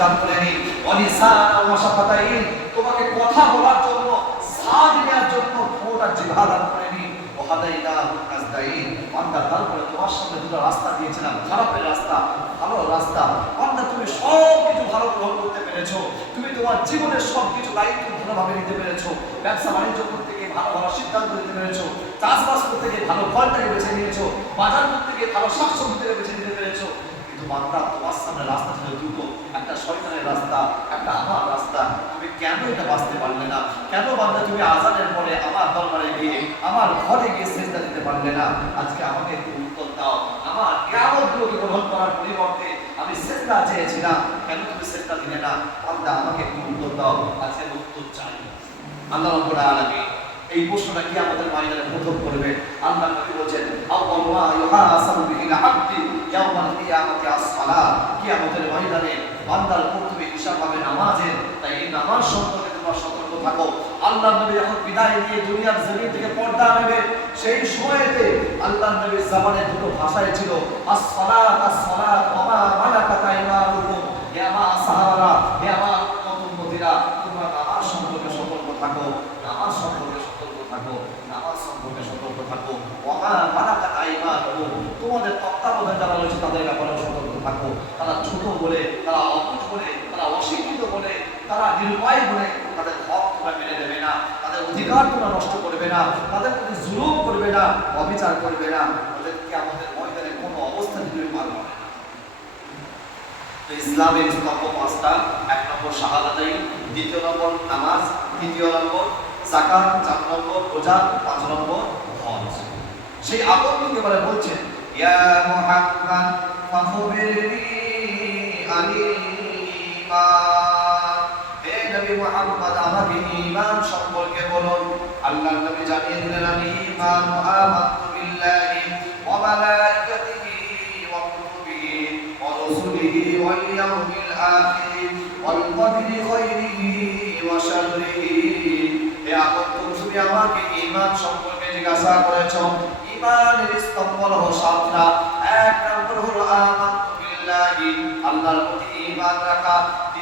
দান করেনি অনিসা ওয়াশাফাতাইন তোমাকে কথা বলার জন্য সাদ নেওয়ার জন্য আর জিহ্বা দান করেনি ওহাদাইনা নাজদাইন বান্দা তারপরে তোমার সামনে দুটো রাস্তা দিয়েছিলাম, খারাপের রাস্তা ভালো রাস্তা। বান্দা, তুমি সব কিছু ভালো গ্রহণ করতে পেরেছ। তুমি তোমার জীবনের সব কিছু দায়িত্ব ভালোভাবে নিতে পেরেছ। ব্যবসা, বাণিজ্য করতে গিয়ে ভালো ভালো সিদ্ধান্ত নিতে পেরেছ। চাষবাস করতে গিয়ে ভালো ফলটাকে বেছে নিয়েছো। বাজার করতে গিয়ে ভালো শাকসবজিটাকে বেছে নিতে পেরেছ। কিন্তু বান্দা, তোমার সামনে রাস্তা ছিল দুটো। শয়তানের রাস্তা, একটা আমার রাস্তা। তুমি কেন এটা বাঁচতে পারলে না? কেন বান্দা তুমি আজানের পরে আমার দরবারে গিয়ে, আমার ঘরে গিয়ে সেজদা দিতে পারলে না? আজকে আমাকে একটু উত্তর দাও। আমার জ্ঞানগুলোকে গ্রহণ করার পরিবর্তে আমি সেজদা চেয়েছিলাম। কেন তুমি সেজদা দিলে না? বান্দা, আমাকে একটু উত্তর দাও। আজকে উত্তর চাই। আল্লাহ রাব্বুল আলামিন এই প্রশ্নটা কি আমাদের ময়দানে প্রথম করবে। আল্লাহ নবী বলেন আল্লাহ ইউহাসাবু বিহিল আবদি ইয়াউমাল কিয়ামাতি ময়দানে বান্দার প্রথমে হিসাব হবে নামাজের তাই এই নামাজ সম্পর্কে তোমরা সতর্ক থাকো। আল্লাহ নবী যখন বিদায় নিয়ে দুনিয়ার জমিন থেকে পর্দা নেবে, সেই সময়তে আল্লাহ নবীর জামানে দুটো ভাষায় ছিল, আস-সালাত আস-সালাত, ওয়া মা মালাকাত আইমানুকুম। হে আমার সাহাবারা, হে আমার উম্মতীরা, তোমরা নামাজ সম্পর্কে সতর্ক থাকো, নামাজ সম্পর্কে সতর্ক থাকো, নামাজ সম্পর্কে সতর্ক থাকো। ওমা মালাকাত আইমানুকুম। তোমাদের তত্ত্বাবধানে যারা রয়েছে, তাদের ব্যাপারে সতর্ক থাকো। তারা ছোট বলে তারা অশিক্ষিত বলে তারা নির্ভয় বলে তাদের হক তোমরা মেনে দেবে না, তাদের অধিকার তোমরা নষ্ট করবে না, তাদের প্রতি জুলুম করবে না, অবিচার করবে না। ওদেরকে আমাদের ময়দানে কোনো অবস্থা তুমি মারবে না? ইসলামের স্তম্ভ পাঁচটা, এক নম্বর শাহাদাতাই, দ্বিতীয় নম্বর নামাজ, তৃতীয় নম্বর জাকাত চার নম্বর রোজা, পাঁচ নম্বর হজ। সেই আগন্তুক এবারে বলছেন, ইয়া মুহাম্মদ, ফাখবিরনি আনিল মুহাম্মদ আমাকে ঈমান সম্পর্কে বলুন। আল্লাহর নবী জানিয়ে দিলেন, আমি ঈমান আমানতু বিল্লাহি ওয়া মালাইকাতিহি ওয়া কুতুবিহি ওয়া রুসুলিহি ওয়াল ইয়াউমিল আখির ওয়াল কদরি খাইরিহি ওয়া শাররিহি। হে আগন্তুক তুমি আমাকে ঈমান সম্পর্কে জিজ্ঞাসা করেছ। ঈমানের স্তম্ভ হলো সাতটা। এক নম্বর হলো আমানতু বিল্লাহি, আল্লাহর প্রতি ঈমান রাখা।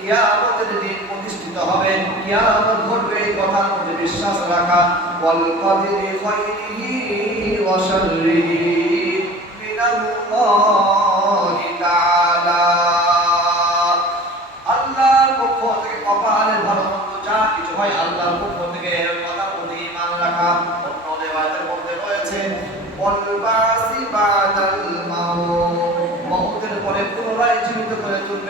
কিয়ামতের দিন প্রতিষ্ঠিত হবে। কিয়ামত বিশ্বাস রাখা। ওয়াল কদরি খাইরিহি ওয়া ভালো মন্দ যা কিছু হয় আল্লাহর পক্ষ থেকে এর রাখা। অন্য দেওয়াতের মধ্যে রয়েছে বাসি বাদাল মাউত মৌতের পরে পুনরায় জীবিত করে তুলবে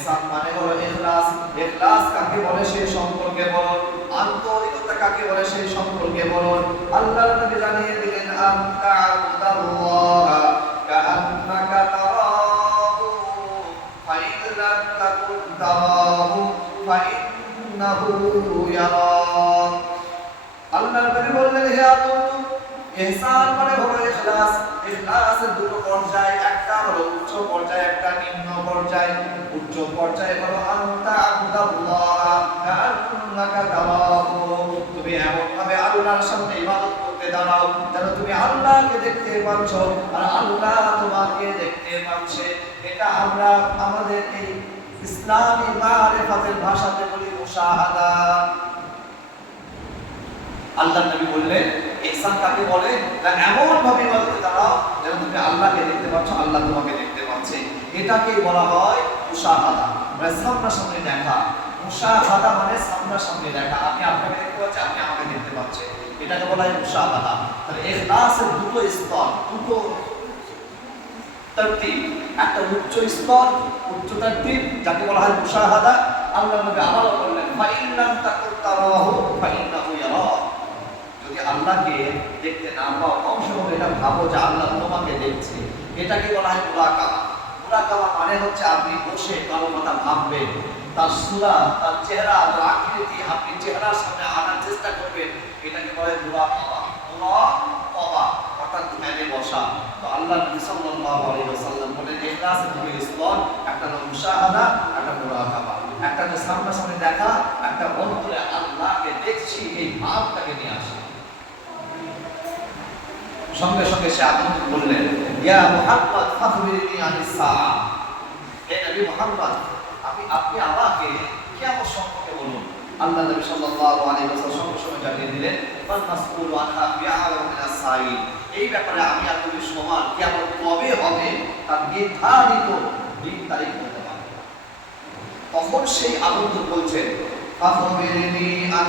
ইহসান মানে হলো ইখলাস ইখলাস কাকে বলে সেই সম্পর্কে বলুন। আন্তরিকতা কাকে বলে সেই সম্পর্কে বলুন। আল্লাহর নবী জানিয়ে দিলেন আনতা আবুদাল্লাহ কাআন্নাকা তারাহু ফাইন তাকুন তারাহু, ফাইন্নাহু ইয়ারাক আল্লাহর নবী বললেন, হে আবু ইহসান মানে হলো ইখলাস ইখলাসের দুটো পর্যায় একটা হলো উচ্চ পর্যায় একটা নিম্ন পর্যায়, উচ্চ পর্যায়ে হলো আনতা আবুদাল্লাহ তুমি এমন আল্লাহর সামনে ইবাদত করতে দাঁড়াও যেন তুমি আল্লাহকে দেখতে পাচ্ছ আর আল্লাহ তোমাকে দেখতে পাচ্ছে। এটা আমরা আমাদের এই ইসলামী মারিফাতের ভাষাতে বলি মুশাহাদা। আল্লাহ নবী বললেন ইহসান কাকে বলে না এমন ভাবে ইবাদতে দাঁড়াও যেন তুমি আল্লাহকে দেখতে পাচ্ছ, আল্লাহ তোমাকে দেখতে পাচ্ছে। এটাকেই বলা হয় মুশাহাদা। মানে সামনাসামনি দেখা। মুশাহাদা মানে সামনাসামনি দেখা। আমি আপনাকে দেখতে পাচ্ছি আপনি আমাকে দেখতে পাচ্ছেন। এটাকে বলা হয় মুশাহাদা। তাহলে ইখলাসের দুটো স্তর, দুটো তারতিব। একটা উচ্চ স্তর উচ্চ তারতিব যাকে বলা হয় মুশাহাদা। আল্লাহ নবী আবারও বললেন ফাইন্নাম তাকুর তারাহু ফাইন্নাহু ইয়ারাহ। যদি আল্লাহকে দেখতে না পাও এটা ভাবো যে আল্লাহ তোমাকে দেখছে। এটাকে বলা হয় মুরাকাবা মুরাকাবা মানে হচ্ছে আপনি বসে কারও কথা ভাববেন। তার সুরা, তার চেহারা আকৃতি, আপনি চেহারার সামনে আনার চেষ্টা করবেন, এটাকে বলা মুরাকাবা মুরাকাবা অর্থাৎ ধ্যানে বসা। তো আল্লাহ সাল্লাল্লাহু আলাইহি ওয়াসাল্লাম ইখলাস একটা হলো মুশাহাদা, একটা মুরাকাবা। একটা হলো দেখা, একটা অন্তরে আল্লাহকে দেখছি, এই ভাবটাকে নিয়ে আসে। সঙ্গে সঙ্গে সে আনন্দ বললেন ইয়া মুহাম্মদ, ফাখবিরনি হে নবী আপনি আপনি আমাকে কিয়ামত সম্পর্কে বলুন? আল্লাহ নবী সাল্লাল্লাহু আলাইহি ওয়াসাল্লাম সঙ্গে সঙ্গে জানিয়ে দিলেন, মান মিনাস এই ব্যাপারে আমি আর তুমি সমান কিয়ামত কবে হবে তার নির্ধারিত দিন তারিখ বলতে পারি। তখন সেই আনন্দ বলছেন, ফাখবিরনি আন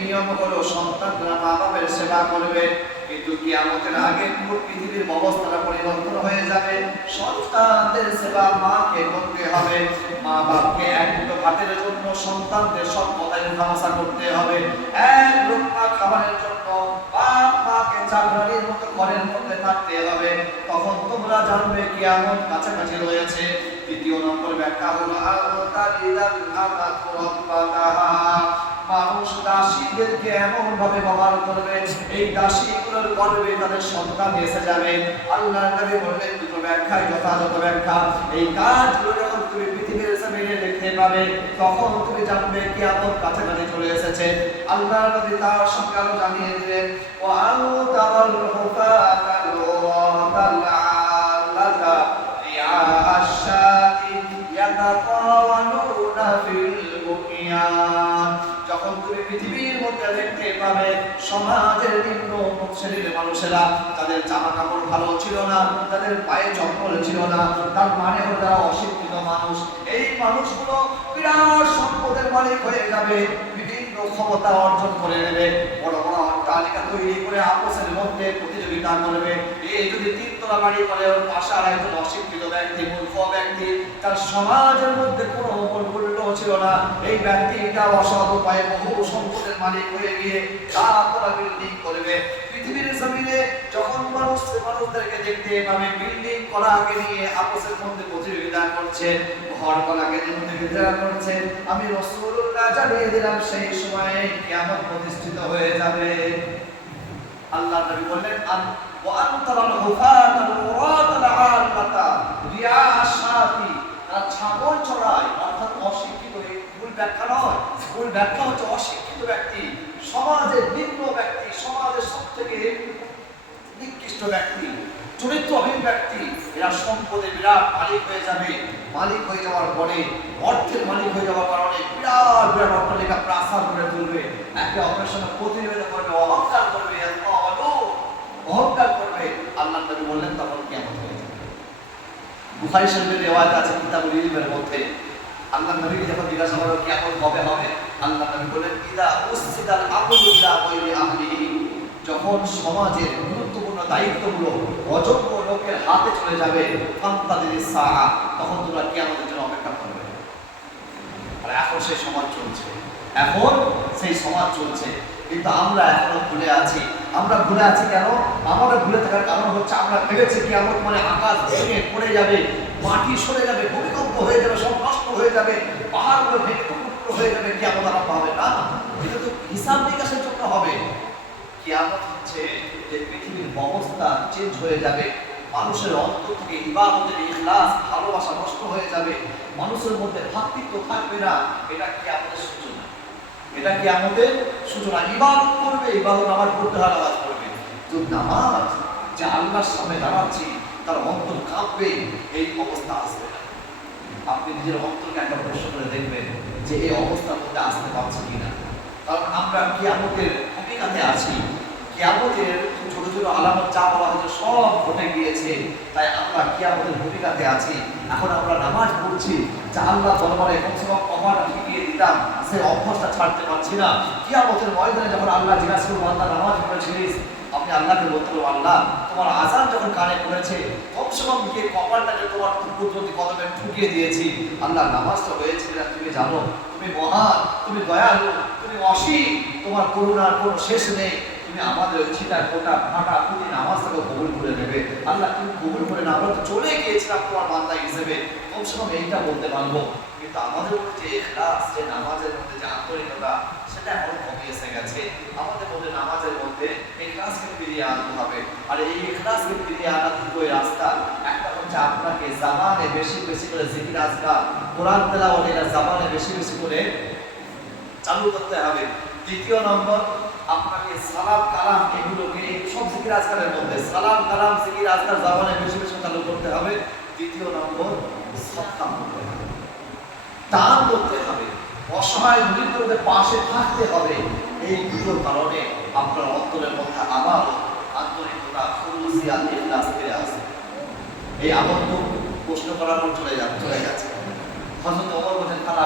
নিয়ম হলো, সন্তানরা মা বাবার সেবা করবে। কিন্তু কিয়ামতের আগে পুরো পৃথিবীর অবস্থাটা পরিবর্তন হয়ে যাবে। সন্তানদের সেবা মাকে করতে হবে। মা বাপকে এক দুটো ভাতের জন্য, সন্তানদের সব কথায় তামাশা করতে হবে। এক লোকমা খাবারের জন্য বাপ মাকে চাকরানির মতো ঘরের মধ্যে থাকতে হবে। তখন তোমরা জানবে কিয়ামত কাছাকাছি রয়েছে। দ্বিতীয় নম্বর ব্যাখ্যা হলো আমাতু রাব্বাতাহা মানুষ দাসীদেরকে এমন ভাবে ব্যবহার করবে, এই দাসীগুলোর গর্বে তাদের সন্তান এসে যাবে। আল্লাহ নবী বললেন, দুটো ব্যাখ্যাই যথাযথ ব্যাখ্যা। এই কাজগুলো যখন তুমি পৃথিবীর জমিনে দেখতে পাবে, তখন তুমি জানবে কিয়ামত কাছাকাছি চলে এসেছে। আল্লাহ নবী তার সঙ্গে জানিয়ে দিলেন, ও আলু তারাল হুফাতাল ওয়াতাল আলাতা রিয়া আশাতি ইয়াতাকাওয়ানুনা মধ্যে দেখতে পাবে সমাজের নিম্ন শ্রেণির মানুষেরা, তাদের জামা কাপড় ভালো ছিল না, তাদের পায়ে চপ্পল ছিল না, তার মানে হলো তারা অশিক্ষিত মানুষ। এই মানুষগুলো বিরাট সম্পদের মালিক হয়ে যাবে। ক্ষমতা অর্জন করে নেবে। বড় বড় তালিকা তৈরি করে আপোষের মধ্যে প্রতিযোগিতা করবে। এই যদি তিনতলা বাড়ি করে, ওর পাশে আর একজন অশিক্ষিত ব্যক্তি, মূর্খ ব্যক্তি, তার সমাজের মধ্যে কোনো মূল্য ছিল না। এই ব্যক্তিটা অসৎ উপায়ে বহু সম্পদের মালিক হয়ে গিয়ে তারা বিল্ডিং করবে। পৃথিবীর জমিনে যখন মানুষ মানুষদেরকে দেখতে পাবে বিল্ডিং কলাকে নিয়ে আপসের মধ্যে প্রতিযোগিতা করছে, ঘর কলাকে নিয়ে প্রতিযোগিতা করছে। আমি রসুল্লাহ জানিয়ে দিলাম, সেই সময়ে কিয়ামত প্রতিষ্ঠিত হয়ে যাবে। আল্লাহ নবী বললেন, আন ওয়ান তারাল হুফাত আল উরাত আল আলাতা রিয়া আর ছাগল চড়ায়, অর্থাৎ অশিক্ষিত ভুল ব্যাখ্যা নয়। ভুল ব্যাখ্যা হচ্ছে অশিক্ষিত ব্যক্তি। সমাজের নিম্ন ব্যক্তি, সমাজের সব থেকে নিকৃষ্ট ব্যক্তি, চরিত্রহীন ব্যক্তি, এরা সম্পদে বিরাট মালিক হয়ে যাবে। মালিক হয়ে যাওয়ার পরে, অর্থের মালিক হয়ে যাওয়ার কারণে বিরাট বিরাট অট্টালিকা প্রাসাদ করে তুলবে। একে অপরের সঙ্গে প্রতিযোগিতা করবে, অহংকার করবে অহংকার করবে। আল্লাহ নবী বললেন, তখন কেমন হয়ে যাবে। বুখারী শরীফের রেওয়ায়ত আছে ইলমের মধ্যে। আল্লাহ নবীকে যখন জিজ্ঞাসা করল কেমন কবে হবে? আল্লাহ নবী বললেন ইদা উসিদাল যখন সমাজের গুরুত্বপূর্ণ দায়িত্বগুলো অযোগ্য লোকের হাতে চলে যাবে তখন তোমরা জন্য অপেক্ষা করবে। আর এখন সেই সমাজ চলছে। এখন সেই সমাজ চলছে। কিন্তু আমরা এখনও ভুলে আছি। আমরা ভুলে আছি কেন? আমরা ভুলে থাকার কারণ হচ্ছে আমরা ভেবেছি কি এমন মানে আকাশ ভেঙে পড়ে যাবে, মাটি সরে যাবে, ভূমিকম্প হয়ে যাবে, সব নষ্ট হয়ে যাবে, পাহাড়গুলো ভেঙে হয়ে যাবে কি এমন আরম্ভ হবে না? এটা তো হিসাব নিকাশের জন্য হবে। কিয়ামত হচ্ছে যে পৃথিবীর অবস্থা চেঞ্জ হয়ে যাবে। মানুষের অন্তর থেকে ইবাদতের ইখলাস, ভালোবাসা নষ্ট হয়ে যাবে। মানুষের মধ্যে ভ্রাতৃত্ব থাকবে না। এটা কিয়ামতের সূচনা। এটা কি আমাদের সুতরাং ইবাদত করবে, ইবাদত নামাজ পড়তে হয় নামাজ পড়বে তো নামাজ, যে আল্লাহর সামনে দাঁড়াচ্ছি, তার অন্তর কাঁপবে, এই অবস্থা আসবে না। আপনি নিজের অন্তরকে একটা প্রশ্ন করে দেখবেন। যে এই অবস্থার মধ্যে আসতে পারছি কিনা। কারণ আমরা কিয়ামতের ভূমিকাতে আছি। কিয়ামতের ছোট ছোট আলামত যা বলা হয়েছে সব ঘটে গিয়েছে। তাই আমরা কিয়ামতের ভূমিকাতে আছি। এখন আমরা নামাজ পড়ছি। যা আল্লাহ দরবারে কমসে কম কমাটা ঠিকিয়ে দিতাম সেই অভ্যাসটা ছাড়তে পারছি না। কিয়ামতের ময়দানে যখন আল্লাহ জিজ্ঞাসা করব আল্লাহ নামাজ পড়েছিলিস? আপনি আল্লাহকে বলতে আল্লাহ, তোমার আজান যখন কানে পড়েছে কমসে কম গিয়ে কপালটাকে তোমার কুদরতি কদমে ঠুকিয়ে দিয়েছি। আল্লাহ, নামাজটা হয়েছে কিনা তুমি জানো, তুমি মহান, তুমি দয়ালু, তুমি অসীম, তোমার করুণার কোনো শেষ নেই। তুমি আমাদের ছিটা কোটা ফাটা তুমি নামাজটাকে কবুল করে নেবে। আল্লাহ, তুমি কবুল করে না, আমরা তো চলে গিয়েছিলাম তোমার বান্দা হিসেবে। কমসে কম এইটা বলতে পারব। কিন্তু আমাদের মধ্যে যে এখলাস, যে নামাজের মধ্যে যে আন্তরিকতা সেটা এখন কমে এসে গেছে। আমাদের মধ্যে নামাজের মধ্যে এখলাসকে ফিরিয়ে আনতে হবে। আর এই এখলাসকে ফিরিয়ে আনার দুটোই রাস্তা। একটা হচ্ছে আপনাকে জামানে বেশি বেশি করে জিকির আজকার, কোরআন তেলাওয়াত এটা জামানে বেশি বেশি করে চালু করতে হবে। দ্বিতীয় নম্বর, আপনাকে সালাম, কালাম এগুলোকে সব জিকির আজকারের মধ্যে, সালাম, কালাম, জিকির আজকার জামানে বেশি বেশি চালু করতে হবে। দ্বিতীয় নম্বর, সৎকাম করতে হবে। দান করতে হবে। অসহায় দরিদ্রদের পাশে থাকতে হবে। এই দুটোর কারণে আপনার অন্তরের মধ্যে আবার এই আবদ্ধ প্রশ্ন করার পর চলে চলে গেছে। হযরত ওমর বলেন তারা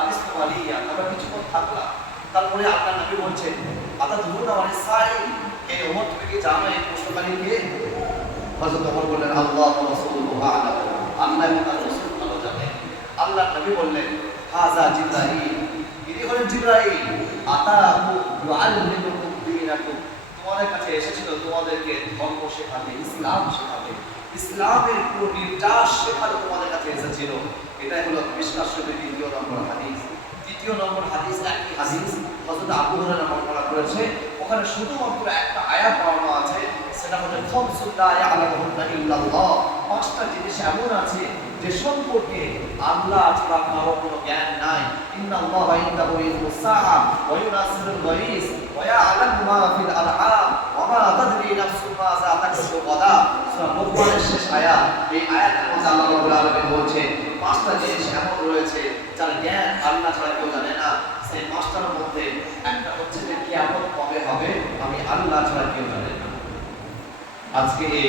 আমরা কিছুক্ষণ থাকলাম। তারপরে আপনার নবী বলছেন আতা ধরুন আমার সাই এই ওমর, তুমি কি জানো এই প্রশ্নকারী কে? হযরত ওমর বললেন, আল্লাহ আ'লাম। আল্লাহ এবং তার রাসূল ভালো জানেন। আল্লাহ নবী বললেন হাজা ইনি হলেন জিব্রাইল, আতাকু ইউআল্লিমুকুম দীনাকুম। তোমাদের কাছে এসেছিল তোমাদেরকে ধর্ম শেখাতে ইসলাম শেখাতে ইসলামের পুরো নির্যাস শেখাতে তোমাদের কাছে এসেছিল। এটাই হলো বিশ্বাস দ্বিতীয় নম্বর হাদিস। তৃতীয় নম্বর হাদিস একই হাদিস, হযরত আবু হুরায়রা বর্ণনা করেছে। ওখানে শুধুমাত্র একটা আয়াত বর্ণনা আছে, সেটা হচ্ছে খামসুল্লাহ ইয়ালামুহুন্না ইল্লাল্লাহ। পাঁচটা জিনিস এমন আছে যে সম্পর্কে আল্লাহ ছাড়া কারও কোনো জ্ঞান নাই, ইন্নাল্লাহ ওয়া ওয়া ইয়ালামু মা ফিল আরহাম ওয়া মা তাদরি গাদা। সূরা শেষ আয়াত, এই আয়াতের মধ্যে আল্লাহ রাব্বুল আলামিন বলছেন পাঁচটা জিনিস এমন রয়েছে যার জ্ঞান আল্লাহ ছাড়া কেউ জানে না। সেই পাঁচটার মধ্যে একটা হচ্ছে যে কিয়ামত কবে হবে, আমি আল্লাহ ছাড়া কেউ জানে না। আজকে এই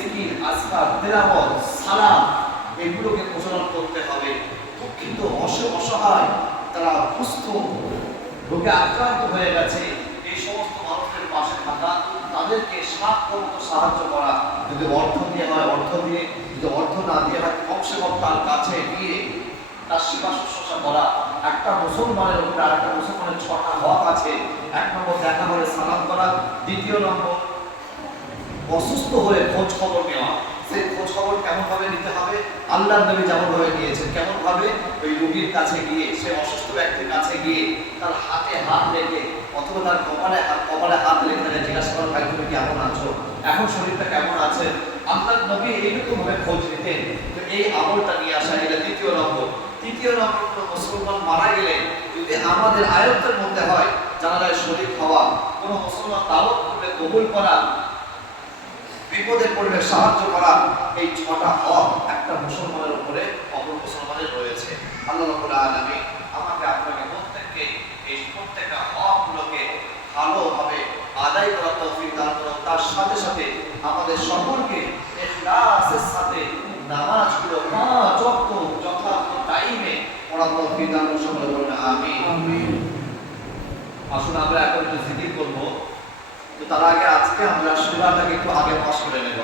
জিকির আজকার তেলাওয়াত সালাম এগুলোকে প্রচলন করতে হবে। দুঃখিত অসহায়, তারা সুস্থ রোগে আক্রান্ত হয়ে গেছে। এই সমস্ত মানুষদের পাশে থাকা, তাদেরকে সাধ্য সাহায্য করা, যদি অর্থ দিয়ে হয়, অর্থ দিয়ে, যদি অর্থ না দিয়ে হয় কমসে কম তার কাছে গিয়ে তার সেবা শুশ্রূষা করা। একটা মুসলমানের উপরে আর একটা মুসলমানের ছটা হক আছে। এক নম্বর দেখা হলে সালাম করা, দ্বিতীয় নম্বর অসুস্থ হয়ে খোঁজ খবর নেওয়া সেই খোঁজ খবর কেমন ভাবে নিতে হবে? আল্লাহ নবী যেমন ভাবে নিয়েছেন কেমন ভাবে ওই রোগীর কাছে গিয়ে, সে অসুস্থ ব্যক্তির কাছে গিয়ে তার হাতে হাত রেখে, অথবা তার কপালে হাত কপালে হাত রেখে তাকে জিজ্ঞাসা করা, ভাই, তুমি কেমন আছো? এখন শরীরটা কেমন আছে? আল্লাহ নবী এইরকম ভাবে খোঁজ নিতেন। তো এই আমলটা নিয়ে আসা এটা দ্বিতীয় নম্বর। তৃতীয় নম্বর কোনো মুসলমান মারা গেলে যদি আমাদের আয়ত্তের মধ্যে হয়, জানালায় শরীর হওয়া, কোনো মুসলমান দাওয়াত করলে কবুল করা বিপদে পড়লে সাহায্য করা এই ছটা হক একটা মুসলমানের উপরে, অপর মুসলমানের রয়েছে। আল্লাহ আমাকে, আপনাকে প্রত্যেককে এই প্রত্যেকটা হকগুলোকে ভালোভাবে আদায় করার তৌফিক দান করুন। তার সাথে সাথে আমাদের সকলকে সাথে নামাজগুলো পাঁচ ওয়াক্ত যথার্থ টাইমে পড়ার তৌফিক দান আমিন। আসুন, আমরা এখন একটু জিকির করব তো তার আগে আজকে আমরা সুরাটাকে একটু আগে পাশ করে নেব।